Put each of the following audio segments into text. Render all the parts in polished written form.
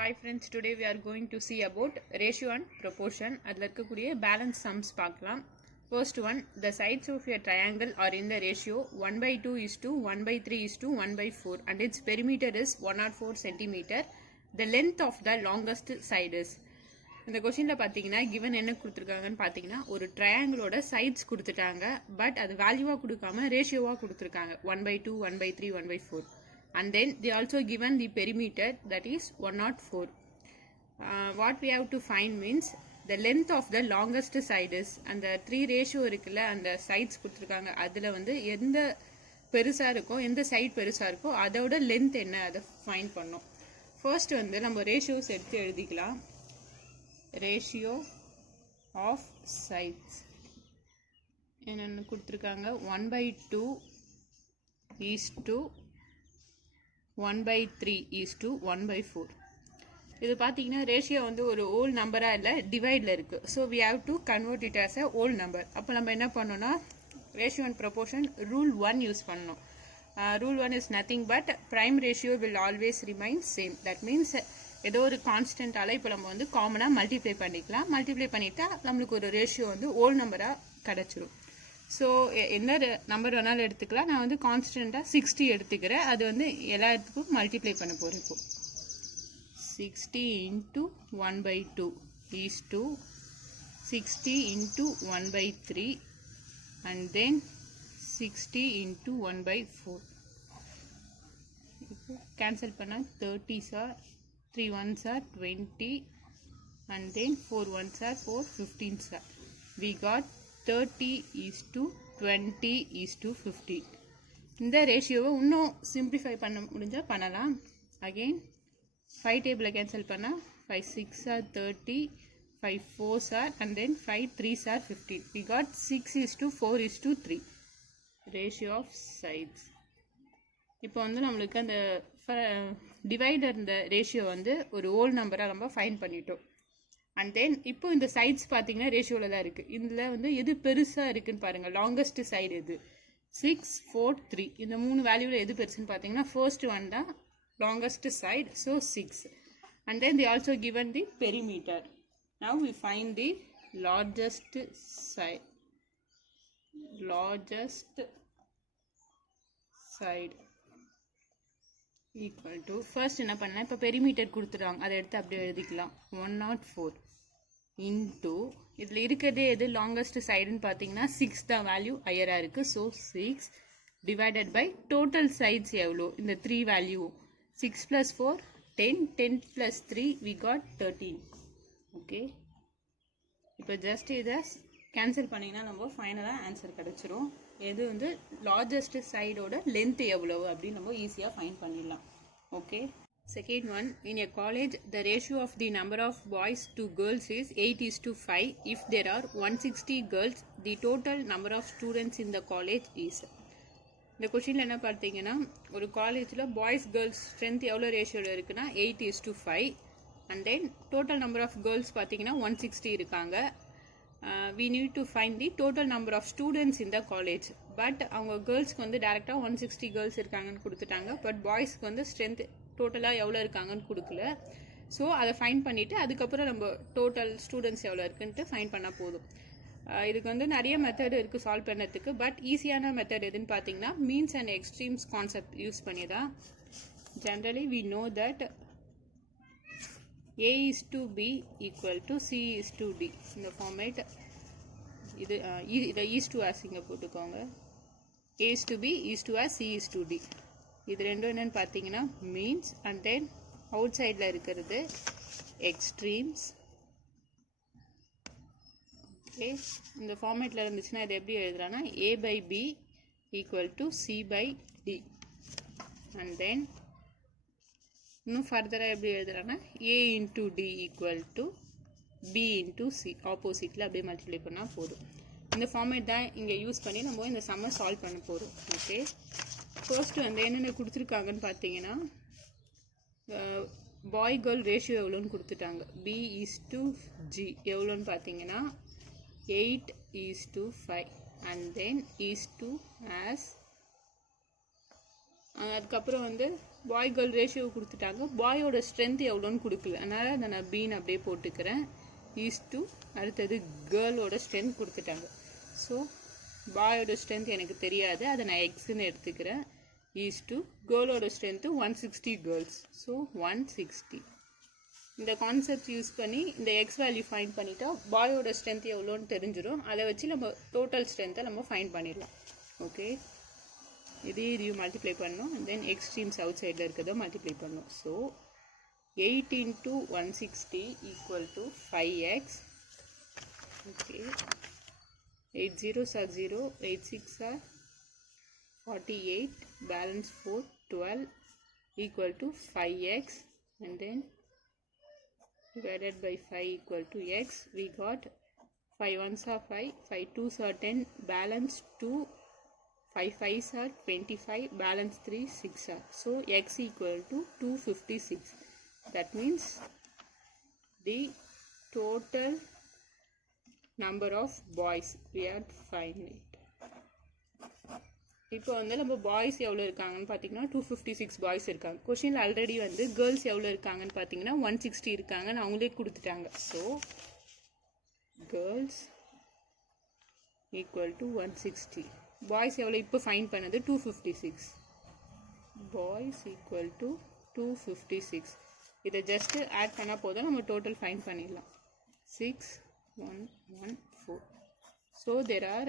Hi friends, today we are going to see about ratio and proportion. அதில் இருக்கக்கூடிய balance sums பார்க்கலாம். First one, the sides of a triangle are in the ratio 1/2 is to 1/3 is to 1/4 and its perimeter is 104 cm. The length of the longest side is. இந்த கொஸ்டினில் பார்த்தீங்கன்னா given என்ன கொடுத்துருக்காங்கன்னு பார்த்தீங்கன்னா ஒரு ட்ரையாங்கிளோட சைட்ஸ் கொடுத்துட்டாங்க, but அது வேல்யூவாக கொடுக்காம ரேஷியோவாக கொடுத்துருக்காங்க 1/2, 1/3, 1/4. And then they also given the perimeter, that is 104. What we have to find means the length of the longest side is, and the 3 ratio இருக்குல்ல அந்த சைட்ஸ் கொடுத்துருக்காங்க, அதில் வந்து எந்த பெருசாக இருக்கோ எந்த சைட் பெருசாக இருக்கோ அதோட லென்த் என்ன அதை ஃபைண்ட் பண்ணோம். ஃபர்ஸ்ட் வந்து நம்ம ரேஷியோஸ் எடுத்து எழுதிக்கலாம். ரேஷியோ ஆஃப் சைட்ஸ் என்னென்னு கொடுத்துருக்காங்க, 1/2 is to 1/3 is to 1/4. இது பார்த்தீங்கன்னா ரேஷியோ வந்து ஒரு ஹோல் நம்பராக இல்லை டிவைடில் இருக்குது. So we have to convert it as a whole number. அப்போ நம்ம என்ன பண்ணோம்னா ratio and proportion rule 1 use பண்ணணும். Rule 1 is nothing but prime ratio will always remain same. That means ஏதோ ஒரு கான்ஸ்டன்டால் இப்போ நம்ம வந்து காமனாக மல்டிப்ளை பண்ணிக்கலாம். மல்டிப்ளை பண்ணிட்டா நம்மளுக்கு ஒரு ரேஷியோ வந்து ஹோல் நம்பராக கிடச்சிரும். ஸோ என்ன நம்பர் வேணாலும் எடுத்துக்கலாம். நான் வந்து கான்ஸ்டண்ட்டாக 60 எடுத்துக்கிறேன். அது வந்து எல்லா இடத்துக்கும் மல்டிப்ளை பண்ண போகிறேன். இப்போ 60 into 1/2 is to 60 into 1/3 and then 60 into 1/4. இப்போ கேன்சல் பண்ணால் 30s are 3 1s are 20 and then 4 1s are 4 15s are. We got 30 is to 20 is to 15. இந்த ரேஷியோவை இன்னும் சிம்பிளிஃபை பண்ண முடிஞ்சால் பண்ணலாம். அகெயின் 5 டேபிளை கேன்சல் பண்ணால் 5 6 are 30, 5 4s are and then 5 3s are 15. We got 6 is to 4 is to 3. Ratio of sides. இப்போ வந்து நம்மளுக்கு அந்த டிவைடர் இந்த ரேஷியோ வந்து ஒரு ஹோல் நம்பராக நம்ம ஃபைண்ட் பண்ணிட்டோம். அண்ட் தென் இப்போ இந்த சைட்ஸ் பார்த்தீங்கன்னா ரேஷியோவில் தான் இருக்குது. இதில் வந்து எது பெருசாக இருக்குதுன்னு பாருங்கள். லாங்கஸ்ட் சைடு எது? 6 4 3. இந்த 3 வேல்யூவில் எது பெருசுன்னு பார்த்தீங்கன்னா ஃபர்ஸ்ட் ஒன் தான் longest side. So 6. And then the also given the perimeter. Now we find the largest side. Largest side equal to first என்ன பண்ணலாம், இப்போ பெரிமீட்டர் கொடுத்துருவாங்க, அதை எடுத்து அப்படியே எழுதிக்கலாம். 104 இன்டூ இதில் இருக்கிறதே எது லாங்கஸ்ட் சைடுன்னு பார்த்தீங்கன்னா 6 தான் வேல்யூ ஹையராக இருக்குது. So 6 divided by total sides எவ்வளோ, இந்த 3 வேல்யூ 6 + 4 10, 10 + 3 we got 13. ஓகே, இப்போ ஜஸ்ட் இதை கேன்சல் பண்ணிங்கன்னா நம்ம ஃபைனலாக ஆன்சர் கிடச்சிரும். எது வந்து லார்ஜஸ்ட் சைடோட லென்த் எவ்வளவு அப்படின்னு நம்ம ஈஸியாக ஃபைண்ட் பண்ணிடலாம். Okay, second one, in a college the ratio of the number of boys to girls is 8 is to 5. If there are 160 girls the total number of students in the college is. இந்த கொஷினில் என்ன பார்த்தீங்கன்னா ஒரு காலேஜில் boys girls strength எவ்வளோ ரேஷியோவில் இருக்குன்னா 8 is to 5. And then total number of girls பார்த்தீங்கன்னா 160 இருக்காங்க. We need to find the total number of students in the college. But அவங்க கேர்ள்ஸ்க்கு வந்து டேரெக்டாக 160 கேர்ள்ஸ் இருக்காங்கன்னு கொடுத்துட்டாங்க. பட் பாய்ஸ்க்கு வந்து ஸ்ட்ரென்த் டோட்டலாக எவ்வளோ இருக்காங்கன்னு கொடுக்கல. ஸோ அதை ஃபைண்ட் பண்ணிவிட்டு அதுக்கப்புறம் நம்ம டோட்டல் ஸ்டூடெண்ட்ஸ் எவ்வளோ இருக்குன்ட்டு ஃபைண்ட் பண்ணால் போதும். இதுக்கு வந்து நிறைய மெத்தட் இருக்குது சால்வ் பண்ணுறதுக்கு. பட் ஈஸியான மெத்தட் எதுன்னு பார்த்தீங்கன்னா means and extremes concept use பண்ணி தான். Generally we know that A is to B equal to C is to D. இந்த ஃபார்மேட் இது இதை is to as இங்கே போட்டுக்கோங்க. A is to B is to as C is to D. இது ரெண்டும் என்னென்னு பார்த்தீங்கன்னா மீன்ஸ் அண்ட் தென் அவுட் சைடில் இருக்கிறது எக்ஸ்ட்ரீம்ஸ். ஓகே, இந்த ஃபார்மேட்டில் இருந்துச்சுன்னா இது எப்படி எழுதுறான்னா A/B equal to C/D. And then இன்னும் ஃபர்தராக எப்படி எழுதுறாங்கன்னா A into D equal to B into C. ஆப்போசிட்டில் அப்படியே மல்டிப்ளை பண்ணால் போதும். இந்த ஃபார்மேட் தான் இங்கே யூஸ் பண்ணி நம்ம இந்த சம்மை சால்வ் பண்ண போகிறோம். ஓகே, ஃபர்ஸ்ட் வந்து என்னென்ன கொடுத்துருக்காங்கன்னு பார்த்தீங்கன்னா பாய் கேர்ள் ரேஷியோ எவ்வளோன்னு கொடுத்துட்டாங்க. B is to G எவ்வளோன்னு பார்த்தீங்கன்னா 8 is to 5 and then is to as. அதுக்கப்புறம் வந்து பாய் கேர்ள் ரேஷியோ கொடுத்துட்டாங்க, பாயோட ஸ்ட்ரென்த் எவ்வளோன்னு கொடுக்கல, அதனால் அதை நான் பீன் அப்படியே போட்டுக்கிறேன். ஈஸ் டு அடுத்தது கேர்ளோட ஸ்ட்ரென்த் கொடுத்துட்டாங்க. ஸோ பாயோட ஸ்ட்ரென்த் எனக்கு தெரியாது, அதை நான் எக்ஸ்ன்னு எடுத்துக்கிறேன். ஈஸ் டு கேர்ளோட ஸ்ட்ரென்த்து 160 கேர்ள்ஸ். ஸோ 160. இந்த கான்செப்ட் யூஸ் பண்ணி இந்த எக்ஸ் வேல்யூ ஃபைண்ட் பண்ணிட்டா பாயோட ஸ்ட்ரென்த் எவ்வளோன்னு தெரிஞ்சிடும். அதை வச்சு நம்ம டோட்டல் ஸ்ட்ரென்த்தை நம்ம ஃபைண்ட் பண்ணிடலாம். ஓகே, இதையும் மல்டிப்ளை பண்ணணும். அண்ட் தென் எக்ஸ்ட்ரீம்ஸ் அவுட் சைடில் இருக்கிறதோ மல்டிப்ளை பண்ணணும். So 8 into 160 equal to 5x. Okay, 8 zeros are 0, 8 6 are 48, balance 4, 12 equal to 5x, and then divided by 5 equal to x. We got 5 ones are 5, 5 twos are 10, balance 2, 5 5s are 25, balance 3, 6 are. So x equal to 256. That means the total number of boys we have to find it. இப்போ வந்து நம்ம boys எவ்வளோ இருக்காங்கன்னு பார்த்தீங்கன்னா 256 boys இருக்காங்க. கொஷினில் already வந்து girls எவ்வளோ இருக்காங்கன்னு பார்த்தீங்கன்னா 160 இருக்காங்கன்னு அவங்களே கொடுத்துட்டாங்க. So girls equal to 160. Boys எவ்வளோ இப்போ ஃபைன் பண்ணது 256. Boys equal to 256. இதை ஜஸ்ட்டு ஆட் பண்ணால் போதும், நம்ம டோட்டல் ஃபைன் பண்ணிடலாம். 6114. So there are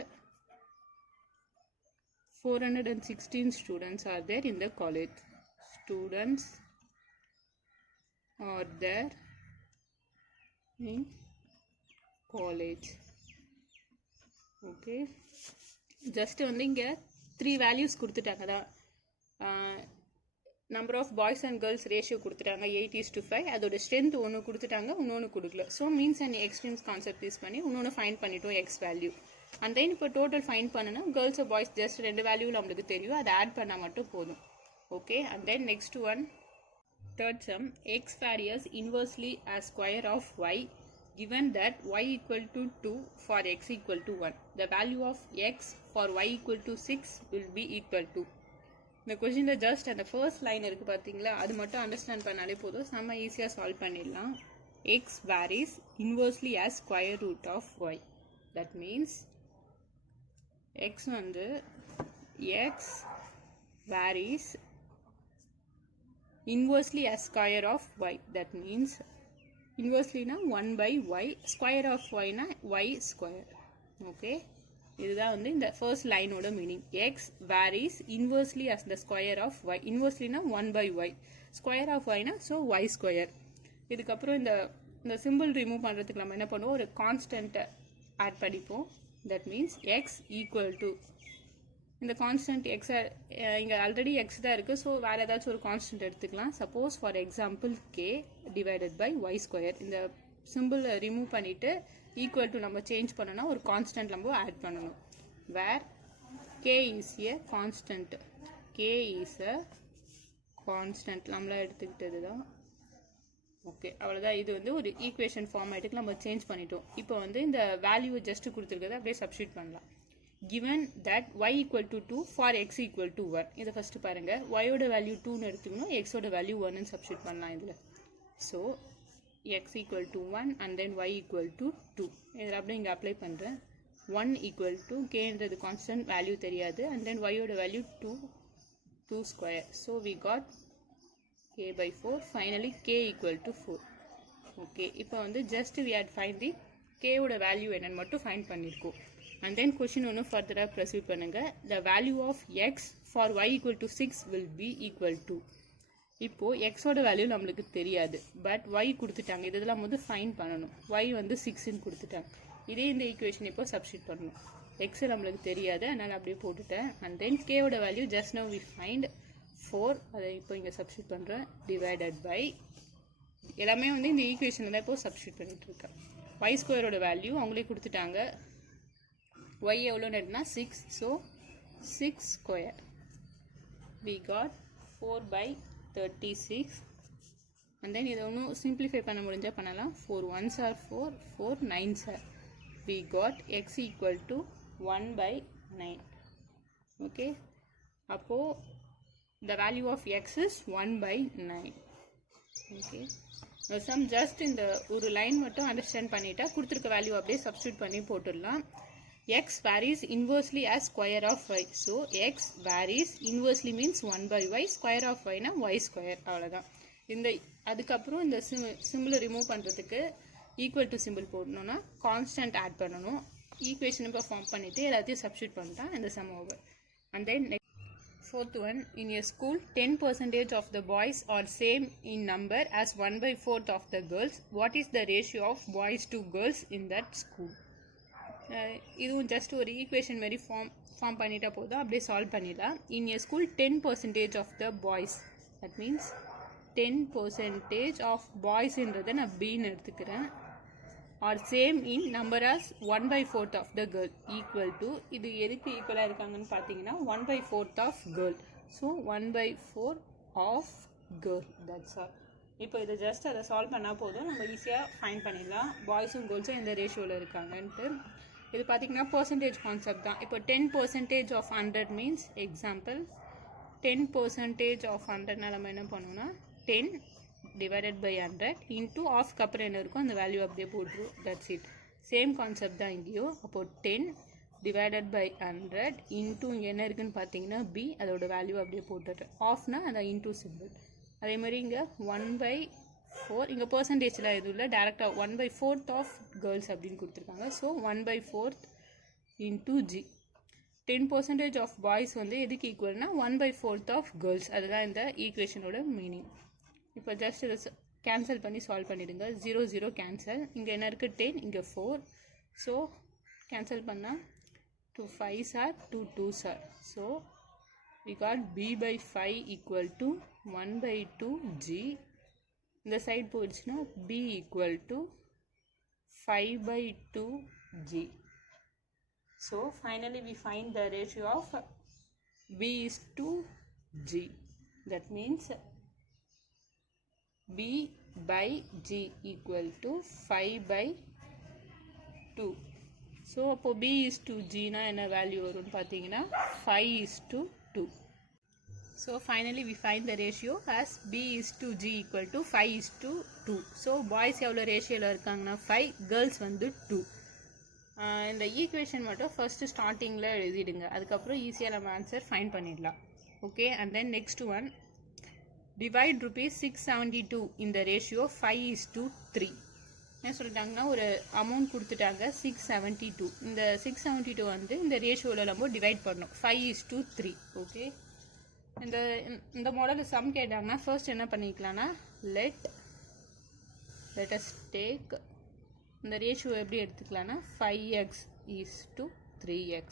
416 students are there in the college. Students are there in college. Okay, just வந்து இங்கே 3 values கொடுத்துட்டாங்க தான். Number of boys and girls ratio கொடுத்துட்டாங்க 8:5. அதோட ஸ்ட்ரென்த் ஒன்று கொடுத்துட்டாங்க, இன்னொன்று கொடுக்கல. So means and extremes concept use பண்ணி இன்னொன்று ஃபைன் பண்ணிட்டோம் எக்ஸ் வேல்யூ. அண்ட் தென் இப்போ டோட்டல் ஃபைன் பண்ணனா கேர்ள்ஸ் பாய்ஸ் ஜஸ்ட் 2 வேல்யூ நம்மளுக்கு தெரியும், அதை ஆட் பண்ணால் மட்டும் போதும். Okay, and then next one, third sum. X varies inversely as square of Y given that y equal to 2 for x equal to 1. The value of x for y equal to 6 will be equal to. இந்த கொஷினில் just அந்த first line இருக்குது பார்த்தீங்களா, அது மட்டும் understand பண்ணாலே போதும், செம்ம ஈஸியாக சால்வ் பண்ணிடலாம். X varies inversely as square root of Y. That means X வந்து X varies inversely as square of Y. That means இன்வர்ஸ்லினா 1/y, ஸ்கொயர் ஆஃப் ஒய்னா ஒய் ஸ்கொயர். ஓகே, இதுதான் வந்து இந்த ஃபர்ஸ்ட் லைனோட meaning. X varies inversely as the square of Y. இன்வர்ஸ்லினா 1/y, square of ஒய்னா so Y square. இதுக்கப்புறம் இந்த சிம்பிள் ரிமூவ் பண்ணுறதுக்கு நம்ம என்ன பண்ணுவோம், ஒரு கான்ஸ்டன்ட்டை ஆட் பண்ணிப்போம். That means X equal to இந்த கான்ஸ்டன்ட் எக்ஸை இங்கே ஆல்ரெடி எக்ஸ் தான் இருக்குது, ஸோ வேறு ஏதாச்சும் ஒரு கான்ஸ்டன்ட் எடுத்துக்கலாம். Suppose for example K divided by Y square. இந்த சிம்பிள் ரிமூவ் பண்ணிவிட்டு ஈக்குவல் டு நம்ம சேஞ்ச் பண்ணோன்னா ஒரு கான்ஸ்டன்ட் நம்ம ஆட் பண்ணணும். Where K is a constant. K is a constant நம்மளாக எடுத்துக்கிட்டது தான். ஓகே, அவ்வளோதான். இது வந்து ஒரு ஈக்குவேஷன் ஃபார்மேட்டுக்கு நம்ம சேஞ்ச் பண்ணிட்டோம். இப்போ வந்து இந்த வேல்யூ ஜஸ்ட்டு கொடுத்துருக்கதை அப்படியே சப்ஸ்டியூட் பண்ணலாம். given that y equal to 2 for x equal to 1. இதை ஃபஸ்ட்டு பாருங்கள், ஒயோட வேல்யூ 2ன்னு எடுத்துக்கணும், எக்ஸோட வேல்யூ 1ன்னு சப்ஸ்டியூட் பண்ணலாம் இதில். So x equal to 1 and then y equal to 2. இதில் அப்படியே இங்கே அப்ளை பண்ணுறேன். 1 equal to kன்றது கான்ஸ்டன்ட், வேல்யூ தெரியாது, and then yயோட value 2 square. So we got k by 4. Finally k equal to 4. Okay, இப்போ வந்து just we had find the kயோட வேல்யூ என்னன்னு மட்டும் ஃபைண்ட் பண்ணியிருக்கோம். and then question ஒன்று ஃபர்தராக ப்ரொசீட் பண்ணுங்கள். the value of x for y equal to 6 will be equal to. இப்போது எக்ஸோட வேல்யூ நம்மளுக்கு தெரியாது, பட் ஒய் கொடுத்துட்டாங்க, இதெல்லாம் வந்து ஃபைன் பண்ணணும். ஒய் வந்து 6ன்னு கொடுத்துட்டாங்க. இதே இந்த ஈக்குவேஷன் இப்போ சப்ஸ்டியூட் பண்ணணும். எக்ஸு நம்மளுக்கு தெரியாது, அதனால் அப்படியே போட்டுட்டேன். அண்ட் தென் கேவோட value just now we find 4. அதை இப்போ இங்கே சப்ஸ்டியூட் பண்ணுறேன். டிவைடட் பை எல்லாமே வந்து இந்த ஈக்குவேஷனில் தான் இப்போது சப்ஸ்டியூட் பண்ணிகிட்ருக்கேன். ஒய் ஸ்கொயரோட வேல்யூ அவங்களே கொடுத்துட்டாங்க. ஒய் எவ்வளோன்னு எடுனா 6. So 6 square. We got 4/36. And then இதை ஒன்றும் சிம்பிளிஃபை பண்ண முடிஞ்சால் பண்ணலாம். 4 1s are 4, 4 9s are. we got x equal to 1/9. Okay, அப்போது the value of x is 1/9. Okay, some just இந்த ஒரு லைன் மட்டும் அண்டர்ஸ்டாண்ட் பண்ணிட்டா கொடுத்துருக்க வேல்யூ அப்படியே சப்ஸ்டியூட் பண்ணி போட்டுடலாம். x varies inversely as square of y. So x varies inversely means 1/y, square of y na y square. அவ்வளோதான். இந்த அதுக்கப்புறம் இந்த சிம்பிளை ரிமூவ் பண்ணுறதுக்கு ஈக்குவல் டு சிம்பிள் போடணும்னா கான்ஸ்டன்ட் ஆட் பண்ணணும். ஈக்குவேஷன் இப்போ ஃபார்ம் பண்ணிவிட்டு எல்லாத்தையும் சப்ஸ்டியூட் பண்ணிட்டா இந்த some over. And then fourth one, in a school 10% of the boys are same in number as 1/4 of the girls. What is the ratio of boys to girls in that school? இதுவும் just ஒரு equation மாதிரி form பண்ணிட்டா போதும், அப்படியே solve பண்ணிடலாம். In a school 10% of the boys, that means 10% of பாய்ஸ்ன்றதை நான் பின்னு எடுத்துக்கிறேன். Are same in number as 1/4 of the girl equal to, இது எதுக்கு ஈக்குவலாக இருக்காங்கன்னு பார்த்தீங்கன்னா 1/4 of girl. So 1/4 of girl, that's all. இப்போ இதை ஜஸ்ட் அதை சால்வ் பண்ணால் போதும், நம்ம ஈஸியாக ஃபைண்ட் பண்ணிடலாம் பாய்ஸும் கேர்ள்ஸும் எந்த ரேஷியோவில் இருக்காங்கன்ட்டு. இது பார்த்தீங்கன்னா பர்சன்டேஜ் கான்செப்ட் தான். இப்போ 10% ஆஃப் 100 மீன்ஸ் எக்ஸாம்பிள் 10% ஆஃப் 100 நம்ம என்ன பண்ணோம்னா 10 divided by 100 into ஆஃப்க்கு அப்புறம் என்ன இருக்கும் அந்த வேல்யூ அப்படியே போட்டுரும். That's it. சேம் கான்செப்ட் தான் இங்கேயும். அப்போது 10 divided by 100 into இங்கே என்ன இருக்குன்னு பார்த்தீங்கன்னா b, அதோட வேல்யூ அப்படியே போட்டுறேன். ஆஃப்னா அந்த இன்டூ சிம்பிள். அதே மாதிரி இங்கே 1/4, இங்கே பர்சன்டேஜில் எதுவும் இல்லை, டேரெக்டாக 1/4 ஆஃப் கேர்ள்ஸ் அப்படின்னு கொடுத்துருக்காங்க. So 1/4 into G. 10% of boys வந்து எதுக்கு ஈக்குவல்னா 1/4 ஆஃப் கேர்ள்ஸ். அதுதான் இந்த ஈக்குவேஷனோட மீனிங். இப்போ ஜஸ்ட் இதை கேன்சல் பண்ணி சால்வ் பண்ணிடுங்க. 0 0 கேன்சல். இங்கே என்ன இருக்குது 10, இங்கே 4. ஸோ கேன்சல் பண்ணால் 2 5s are 2 2s are. So we got b/5 equal to 1/2g. இந்த சைடு போயிடுச்சுன்னா b equal to 5/2g. So finally we find the ratio of b is to g. That means b by g equal to 5/2. So அப்போ b is to g na என்ன value வரும்னு பார்த்தீங்கன்னா 5 is to 2. So finally we find the ratio as b is to g equal to 5 is to 2. So boys எவ்வளோ ரேஷியோவில் இருக்காங்கன்னா 5, girls வந்து 2. இந்த equation மட்டும் ஃபர்ஸ்ட் ஸ்டார்டிங்கில் எழுதிடுங்க, அதுக்கப்புறம் ஈஸியாக நம்ம ஆன்சர் ஃபைண்ட் பண்ணிடலாம். Okay, and then next one, divide ₹672 இந்த ரேஷியோ 5 is to 3. என்ன சொல்லிட்டாங்கன்னா ஒரு அமௌண்ட் கொடுத்துட்டாங்க 672. இந்த 672 வந்து இந்த ரேஷியோவில் நம்ம டிவைட் பண்ணோம் 5 is to 3. ஓகே, இந்த மாடல் சம் கேட்டாங்கன்னா ஃபர்ஸ்ட் என்ன பண்ணிக்கலாம்னா let us take இந்த ரேஷியோ எப்படி எடுத்துக்கலாம்னா 5x is to 3x.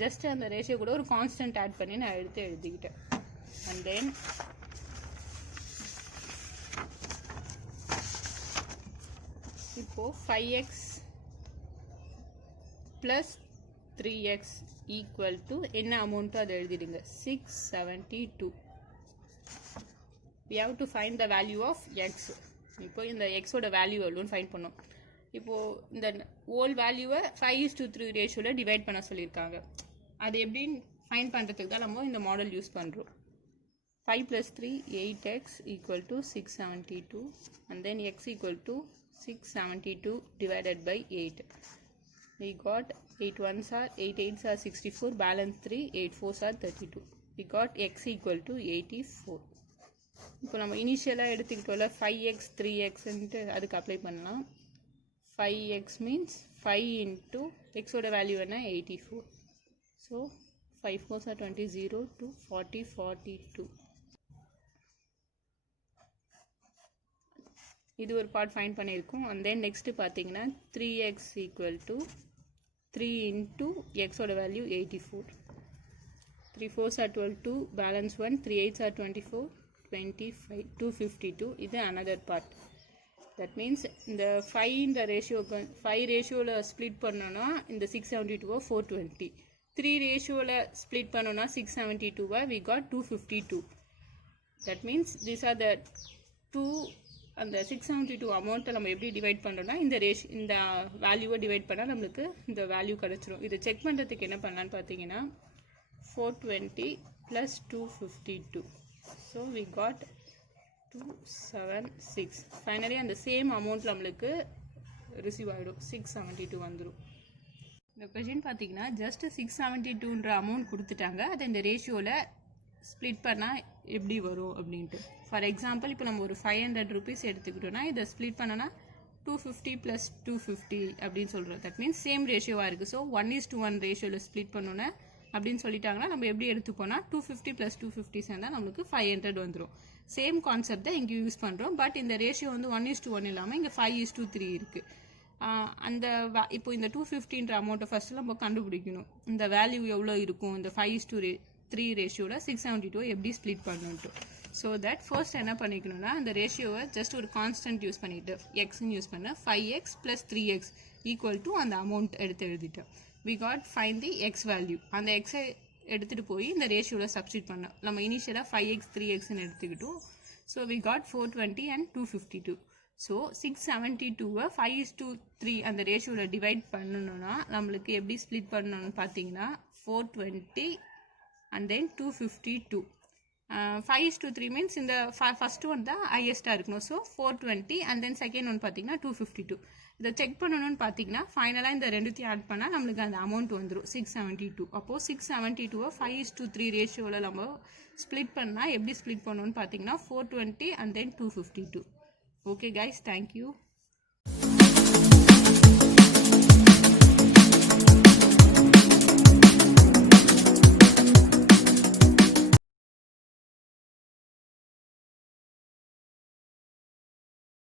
Just அந்த ரேஷியோ கூட ஒரு கான்ஸ்டன்ட் ஆட் பண்ணி நான் எழுதிக்கிட்டேன். அண்ட் தென் இப்போது 5x plus 3x equal to என்ன அமௌண்ட்டோ அதை எழுதிடுங்க 672. we have to find the value of x. இப்போ இந்த எக்ஸோட வேல்யூ எவ்வளோன்னு ஃபைண்ட் பண்ணோம். இப்போது இந்த ஓல் வேல்யூவை 5 is to 3 ரேஷியோவில் டிவைட் பண்ண சொல்லியிருக்காங்க. அது எப்படின்னு ஃபைண்ட் பண்ணுறதுக்கு தான் நம்ம இந்த மாடல் யூஸ் பண்ணுறோம். 5 + 3 8x equal to 672 and then x equal to 672 divided by 8. We got 8 1s are 8 8s are 64, balance 3, 8 4s are 32. We got x equal to 84. இப்போ நம்ம இனிஷியலாக எடுத்துக்கிட்டோம்ல 5x 3xன்ட்டு அதுக்கு அப்ளை பண்ணலாம். 5x மீன்ஸ் 5 into எக்ஸோட value என்ன 84. So 5 4s are 20, 0 to 40 42. இது ஒரு part find பண்ணியிருக்கோம். அண்ட் தென் நெக்ஸ்ட்டு பார்த்தீங்கன்னா 3x equal to 3 into எக்ஸோட value 84. 3 4s are 12, 2 balance 1, 3 8s are 24, 25 252. இது another part. That means இந்த 5 இந்த ரேஷியோக்கு 5 ரேஷியோவில் ஸ்ப்ளிட் பண்ணோன்னா இந்த 672 420. 3 ரேஷியோவில் ஸ்ப்ளிட் பண்ணோன்னா 672 we got 252. That means these are the two. அந்த 672 அமௌண்ட்டை நம்ம எப்படி டிவைட் பண்ணுறோன்னா இந்த வேல்யூவை டிவைட் பண்ணால் நம்மளுக்கு இந்த வேல்யூ கிடச்சிரும். இதை செக் பண்ணுறதுக்கு என்ன பண்ணலான்னு பார்த்தீங்கன்னா 420 plus 252. So we got 276. Finally அந்த சேம் அமௌண்ட் நம்மளுக்கு ரிசீவ் ஆகிடும் 672 வந்துடும். இந்த கொஷின் பார்த்தீங்கன்னா ஜஸ்ட் 672ன்ற அமௌண்ட் கொடுத்துட்டாங்க. அதை இந்த ரேஷியோவில் ஸ்ப்ளிட் பண்ணால் எப்படி வரும் அப்படின்ட்டு. ஃபார் எக்ஸாம்பிள் இப்போ நம்ம ஒரு 500 rupees எடுத்துக்கிட்டோன்னா இதை ஸ்ப்ளிட் பண்ணோன்னா 250 + 250 அப்படின்னு சொல்கிறோம். தட் மீன்ஸ் சேம் ரேஷியோவாக இருக்குது. ஸோ 1:1 ரேஷியோவில் ஸ்ப்ளிட் பண்ணோன்னே அப்படின்னு சொல்லிட்டாங்கன்னா நம்ம எப்படி எடுத்துப்போனா 250 + 250 சேர்ந்தால் நம்மளுக்கு 500 வந்துடும். சேம் கான்செப்ட் தான் இங்கே யூஸ் பண்ணுறோம். பட் இந்த ரேஷியோ வந்து 1:1 இல்லாமல் இங்கே 5:3 இருக்குது. அந்த இப்போ இந்த 250ன்ற அமௌண்ட்டை ஃபஸ்ட்டு நம்ம கண்டுபிடிக்கணும். இந்த வேல்யூ எவ்வளோ இருக்கும் இந்த 5:3 ரேஷியோவில் 672 எப்படி ஸ்ப்ளிட் பண்ணணுன்ட்டு. ஸோ தட் ஃபர்ஸ்ட் என்ன பண்ணிக்கணும்னா அந்த ரேஷியோவை ஜஸ்ட் ஒரு கான்ஸ்டன்ட் யூஸ் பண்ணிவிட்டு எக்ஸ்ன்னு யூஸ் பண்ண 5x + 3x = அந்த அமௌண்ட் எடுத்து எழுதிட்டேன். we got find the x value. அந்த எக்ஸை எடுத்துகிட்டு போய் இந்த ரேஷியோவில் சப்ஸ்டிட் பண்ணோம். நம்ம இனிஷியலாக 5x 3xன்னு எடுத்துக்கிட்டோம். So we got 420 and 252. So 672வை 5:3 அந்த ரேஷியோவில் டிவைட் பண்ணணும்னா நம்மளுக்கு எப்படி ஸ்ப்ளிட் பண்ணணும்னு பார்த்தீங்கன்னா 420 and then 252. 5:3 மீன்ஸ் இந்த ஃபர்ஸ்ட் ஒன் தான் ஹையஸ்ட்டாக இருக்கணும். So 420 and then second one பார்த்தீங்கன்னா 252. இதை செக் பண்ணணும்னு பார்த்தீங்கன்னா ஃபைனலாக இந்த ரெண்டுத்தையும் ஆட் பண்ணால் நம்மளுக்கு அந்த அமௌண்ட் வந்துடும் 672. அப்போது 672வை 5:3 ரேஷியோவில் நம்ம ஸ்ப்ளிட் பண்ணால் எப்படி ஸ்ப்ளிட் பண்ணணும்னு பார்த்தீங்கன்னா 420 and then 252. Okay guys, thank you.